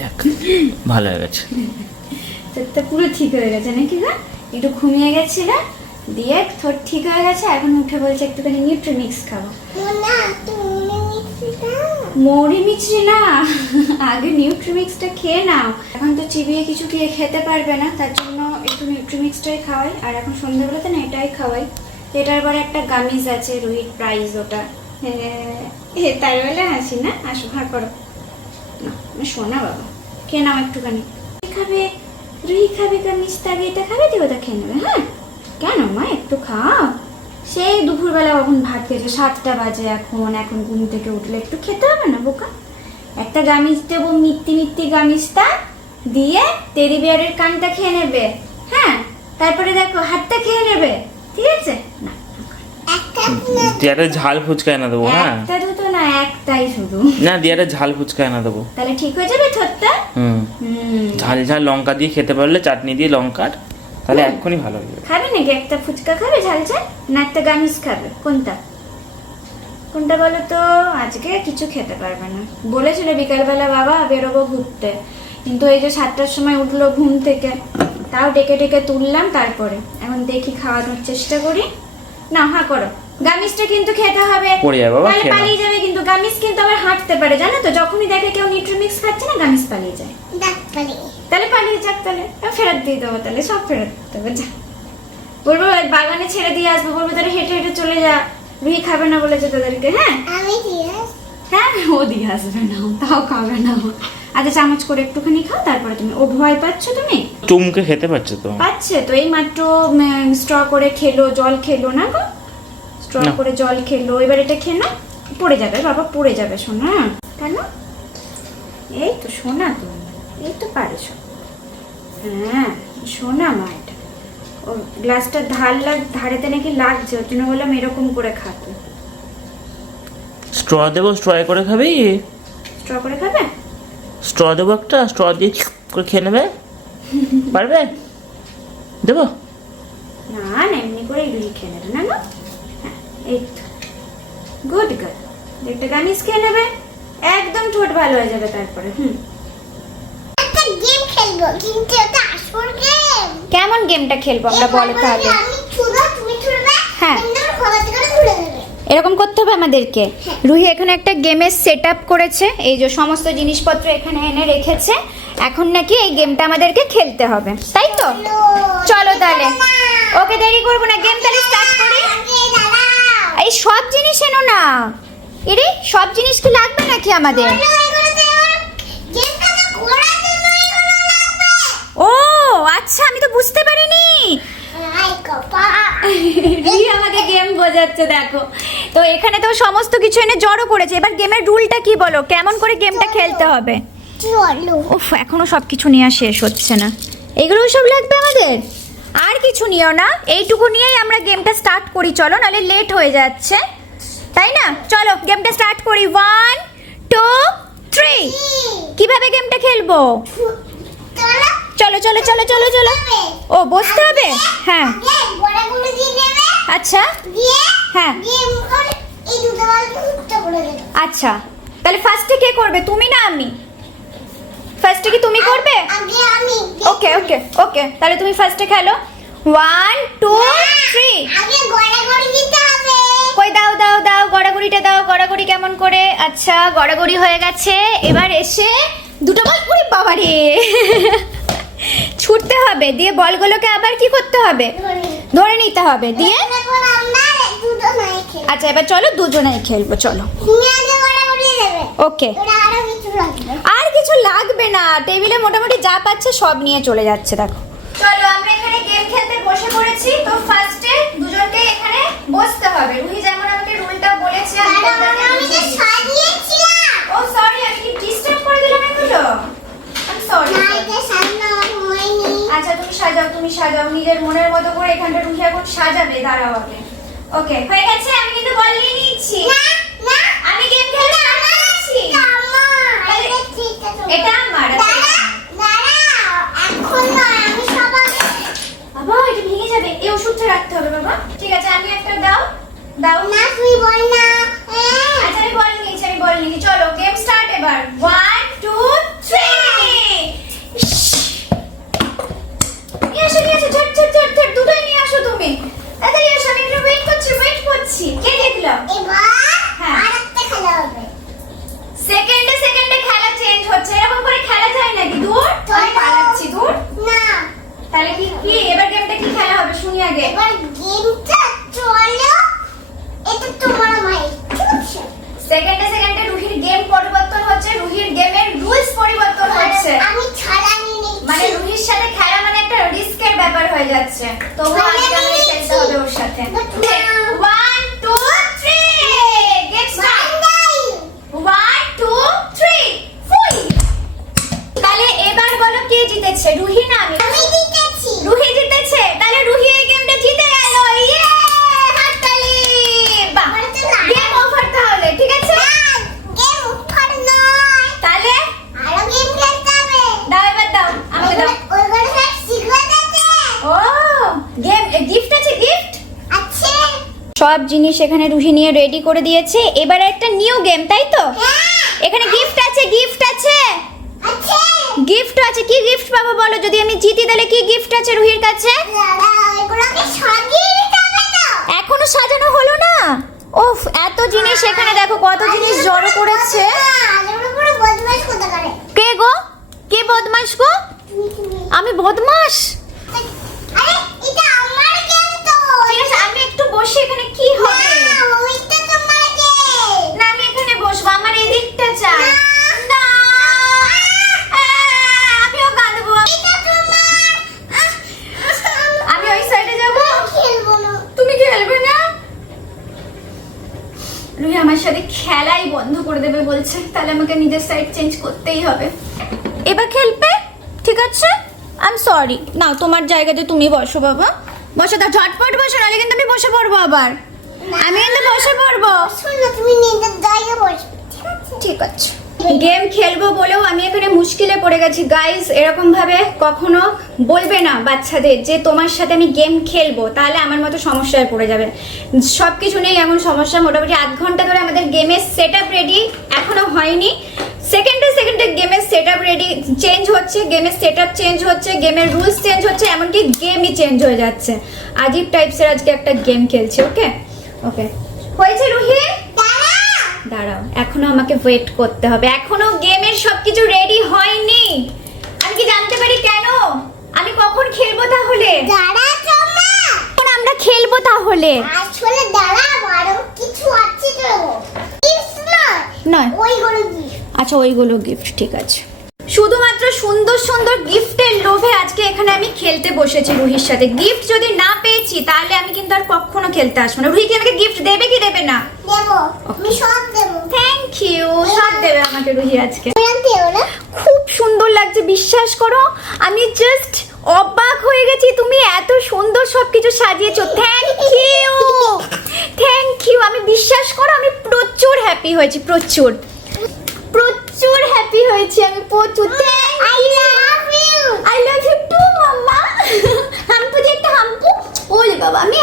দেখ ভালো হয়ে গেছে, ঠোঁটটা পুরো ঠিক হয়ে গেছে নাকি গো? একটু ঘুমিয়ে গেছিল দিয়ে ঠোঁট ঠিক হয়ে গেছে, এখন উঠে বলছে একটুখানি নিউট্রিমিক্স খাবো। মৌরি মিছরি না, আগে নিউট্রিমিক্সটা খেয়ে নাও। এখন তো চিবিয়ে কিছু খেতে পারবে না, তার জন্য একটু নিউট্রিমিক্সটাই খাওয়াই। আর এখন সন্ধ্যাবেলাতে না এটাই খাওয়াই। এটার পরে একটা গামিজ আছে রুহির প্রাইজ, ওটা তাই বলে হাসি না? আসো ভাগ করো না, শোনা বাবা খেয়ে নাও একটুখানি। খাবে রুহি খাবে গামিজটা, আগে এটা খাবে দিয়ে ওটা খেয়ে নেবে। হ্যাঁ কেন মা, একটু খাও। সেই দুপুরবেলা কখন ভাত খেয়েছে, 7টা বাজে এখন, এখন ঘুম থেকে উঠলে একটু খেতে হবে না বোকা? একটা গামিজ দেবো, মিত্তি মিত্তি গামিজটা দিয়ে টেডি বিয়ারের কানটা খেয়ে নেবে। হ্যাঁ তারপরে দেখো হাতটা খেয়ে নেবে, ঠিক আছে? না দিয়ারে ঝাল ফুচকা এনে দেবো। হ্যাঁ একটা দুটো না, একটাই শুধু। না দিয়ারে ঝাল ফুচকা এনে দেবো, তাহলে ঠিক হয়ে যাবে ঠোঁটটা। ঝাল ঝাল লঙ্কা দিয়ে খেতে পারলে, চাটনি দিয়ে লঙ্কার, তাহলে এক্ষুনি ভালো হয়ে যাবে। খাবে নাকি একটা ফুচকা খাবে ঝাল ঝাল, না একটা গামিজ খাবে? কোনটা কোনটা বলো তো? আজকে কিছু খেতে পারবে না, বলেছিল বিকালবেলা বাবা বেরোবো ঘুরতে, কিন্তু এই যে 7টার সময় উঠলো ঘুম থেকে, তাও ডেকে ডেকে তুললাম। তারপরে এখন দেখি খাওয়ানোর চেষ্টা করি। না হ্যাঁ করো, গামিজটা কিন্তু খেতে হবে, তাহলে পালিয়ে যাবে কিন্তু। গামিজ কিন্তু আবার হাঁটতে পারে জানো তো, যখনই দেখে কেউ নিউট্রিমিক্স খাচ্ছে না গামিজ পালিয়ে যায়। তাহলে পালিয়ে যাক, তাহলে ফেরত দিয়ে দেবো, তাহলে সব ফেরত দেবো। যা বলবো বাগানে ছেড়ে দিয়ে আসবো, বলবো তাহলে হেঁটে হেঁটে চলে যা, রুহি খাবে না বলেছে তোদেরকে। হ্যাঁ হ্যাঁ ও দিয়ে আসবে না, তাও খাবে না। আচ্ছা চামচ করে একটুখানি খাও, তারপরে তুমি। ও ভয় পাচ্ছ তুমি? চুমকে খেতে পারছো তো? পাচ্ছে তো, এই মাত্র স্ট্র করে খেলো, জল খেলো না গো, স্ট্র করে জল খেলো। এবার এটা খেয়ে না, পড়ে যাবে বাবা, পড়ে যাবে সোনা। কেন? এই তো সোনা, তুমি এই তো পারেছো। হ্যাঁ সোনা মা, এটা ও গ্লাসটা ধারেতে নাকি লাগছে, ওর জন্য বললাম এরকম করে খাতে। স্ট্র দেবো, স্ট্র করে খাবে? স্ট্র করে খাবে? স্ট্র দেবো একটা, স্ট্র দিয়ে করে খেয়ে নেবে, পারবে? দেবো না না, এমনি করে রুহি খেয়ে নেবে না গো। হ্যাঁ এই তো গুড গার্ল, একটা গামিজ খেয়ে নেবে, একদম ঠোঁট ভালো হয়ে যাবে। তারপরে একটা গেম খেলবো, কিন্তু ওটা আসল গেম। কেমন গেমটা খেলবো আমরা বলো তাহলে? আমি ছুড়বো, তুমি ছুড়বে, হ্যাঁ তোমরা খোলাতে করে ছুড়ে দেবে। এরকম করতে হবে আমাদেরকে। রুহি এখানে একটা গেমের সেট আপ করেছে, এই যে সমস্ত জিনিসপত্র এখানে এনে রেখেছে। এখন নাকি এই গেমটা আমাদেরকে খেলতে হবে, তাই তো? চলো তাহলে, ওকে দেরি করবো না, গেম তাহলে স্টার্ট করি। এই সব জিনিস এনো না, এরে সব জিনিস কি লাগবে নাকি আমাদের? ও আচ্ছা, আমি তো বুঝতে পারিনি। আমাকে গেম বোঝাচ্ছে দেখো। তো এখানে তো সমস্ত কিছু এনে জড়ো করেছে, এবার গেমের রুলটা কি বলো, কেমন করে গেমটা খেলতে হবে? উফ এখনো সবকিছু নিয়ে শেষ হচ্ছে না, এগুলো সব লাগবে আমাদের, আর কিছু নিও না, এইটুকু নিয়েই আমরা গেমটা স্টার্ট করি চলো, নাহলে লেট হয়ে যাচ্ছে, তাই না? চলো গেমটা স্টার্ট করি, 1 2 3। কিভাবে গেমটা খেলবো? চলো চলো চলো চলো চলো। ও বসতে হবে? হ্যাঁ আচ্ছা হ্যাঁ আচ্ছা, তাহলে ফার্স্টে কে করবে, তুমি না আমি? ফার্স্টে কি তুমি করবে? ওকে ওকে ওকে, তাহলে তুমি ফার্স্টে খেলো, 1 2 3। কই দাও দাও দাও, গড়াগড়িটা দাও, গড়াগড়ি কেমন করে? আচ্ছা গড়াগড়ি হয়ে গেছে, এবার এসে দুটো বল, পুরি বাবারে ছুটতে হবে, দিয়ে বলগুলোকে আবার কি করতে হবে? ধরে নিতে হবে, দিয়ে আচ্ছা এবার চলো দুজনেই খেলবো, চলো। ওকে আর কিছু লাগবে না, টেবিলে মোটামুটি যা পাচ্ছে সব নিয়ে চলে যাচ্ছে দেখো। চলো আমরা এখানে গেম খেলতে বসে পড়েছি। তো ফার্স্টে দুজনকে এখানে বসতে হবে, রুহি যেমন আমাকে রুলটা বলেছে। ও সরি, আমি কি ডিস্টার্ব করে দিলাম এগুলো? I sorry. আচ্ছা তুমি সাজাও, তুমি সাজাও নিজের মনের মতো করে, এখানটা রুহি এখন সাজাবে, দাঁড়াও আগে। ওকে হয়ে গেছে, আমি কিন্তু বল নিয়ে নিচ্ছি, আমি গেম খেলতে যাচ্ছি। এটা আমার, বাবা এটা ভেঙে যাবে, এই ওষুধটা রাখতে হবে বাবা। ঠিক আছে আমি একটা দাও দাও না, তুই বল না। আচ্ছা আমি বল নিয়েছি, আমি বল নিয়েছি। চলো গেম স্টার্ট এবার, 1 2 কি এবার গেমটা কি খেলা হবে শুনি আগে। এবার গেমটা চলো, এটা তোমার মাইক, ঠিক আছে? সেকেন্ডে রুহির গেম পরিবর্তন হচ্ছে, রুহির গেমের রুলস পরিবর্তন হচ্ছে। আমি ছাড়া নিয়ে নিচ্ছি। মানে রুহির সাথে খেলা মানে একটা রিস্কের ব্যাপার হয়ে যাচ্ছে। তো আজকে আমি খেলতে হবে ওর সাথে। 1 2 3 গেট স্টার্ট। 1 2 3 ফুই। তাহলে এবার বলো কে জিতেছে, রুহি না আমি? আমি জিতেছি। রুহি জিতেছে। তাহলে রুহি এই গেমটা জিতে গেল। ইয়ে! হাততালি। বাহ! গেম ওভার তাহলে, ঠিক আছে? গেম ওভার নয়। তাহলে আরো গেম খেলতে হবে। দাও, এবার দাও, আমাকে দাও। ওইগুলো সব সিক্রেট আছে। ও গেম গিফট আছে, গিফট আছে। সব জিনিস এখানে রুহি নিয়ে রেডি করে দিয়েছে। এবার একটা নিউ গেম, তাই তো? হ্যাঁ, এখানে গিফট আছে, গিফট আছে, আছে। গিফট আছে। কি গিফট পাবো বলো? যদি আমি জিতি তাহলে কি গিফট আছে রুহির কাছে? দাদা, ওইগুলোকে সাজিয়ে দিতে হবে তো। এখনো সাজানো হলো না? ওফ, এত জিনিস এখানে দেখো, কত জিনিস জড়ো করেছে। আজকে পুরো বদমাশ কোথা করে? কে গো? কে বদমাশ গো? তুমি। আমি বদমাশ? আরে এটা আমার গেম তো। ঠিক আছে, আমি একটু বসে, এখানে কি হবে? না, ওইটা তোমার গেম। না, আমি এখানে বসবো, আমার এই দিকটা চাই। না, আমিও কাঁদবো। এটা তোমার। আমি ওই সাইডে যাবো। খেলবো না। তুমি খেলবে না? রুহি আমার সাথে খেলাই বন্ধ করে দেবে বলছে, তাহলে আমাকে নিজের সাইড চেঞ্জ করতেই হবে। এবার খেলবে, ঠিক আছে? I am sorry. নাও তোমার জায়গাতে তুমি বসো বাবা, বসে দাও, ঝটপট বসো, নাহলে কিন্তু আমি বসে পড়বো আবার। আমি কিন্তু বসে পড়বো। শোনো, তুমি নিজের জায়গায় বসবে, ঠিক আছে? ঠিক আছে। গেম খেলবো বলেও আমি এখানে মুশকিলে পড়ে গেছি গাইস। এরকম ভাবে কখনো বলবে না বাচ্চাদের যে তোমার সাথে আমি গেম খেলবো, তাহলে আমার মতো সমস্যায় পড়ে যাবে। সবকিছু নেই এমন সমস্যা। মোটামুটি 8 ঘন্টা ধরে আমাদের গেমের সেটআপ রেডি, এখনো হয়নি। সেকেন্ডে গেমের সেটআপ রেডি চেঞ্জ হচ্ছে, গেমের সেটআপ চেঞ্জ হচ্ছে, গেমের রুলস চেঞ্জ হচ্ছে, এমনকি গেমই চেঞ্জ হয়ে যাচ্ছে। আজীব টাইপসের আজকে একটা গেম খেলছি। ওকে ওকে, হয়েছে রুহি? দাঁড়াও, এখনো আমাকে ওয়েট করতে হবে, এখনো গেমের সবকিছু রেডি হয়নি। আমি কি জানতে পারি কেন? আমি কখন খেলবো তাহলে? দাঁড়া তোমরা। কখন আমরা খেলবো তাহলে? আসলে দাঁড়া, আরো কিছু আছে তো। গিফট নয়। নয়, ওইগুলো গিফট। আচ্ছা ওইগুলো গিফট, ঠিক আছে। শুধুমাত্র সুন্দর সুন্দর গিফটের লোভে আজকে এখানে আমি খেলতে বসেছি রুহির সাথে। গিফট যদি না পেয়েছি তাহলে আমি কিন্তু আর কখনো খেলতে আসবো না। রুহি কি আমাকে গিফট দেবে কি দেবে না? দেবো, আমি সব দেবো। Thank you. সব দেবে আমাকে রুহি আজকে। দেবো না? খুব সুন্দর লাগছে, বিশ্বাস করো আমি জাস্ট অবাক হয়ে গেছি। তুমি এত সুন্দর সবকিছু সাজিয়েছো। Thank you, thank you. আমি বিশ্বাস করো আমি প্রচুর হ্যাপি হয়েছি, প্রচুর প্রচুর হ্যাপি হয়েছি আমি, প্রচুর। I love you. I love you too mama. হাম্পু যে একটা হাম্পু। ওলে বাবা, আমি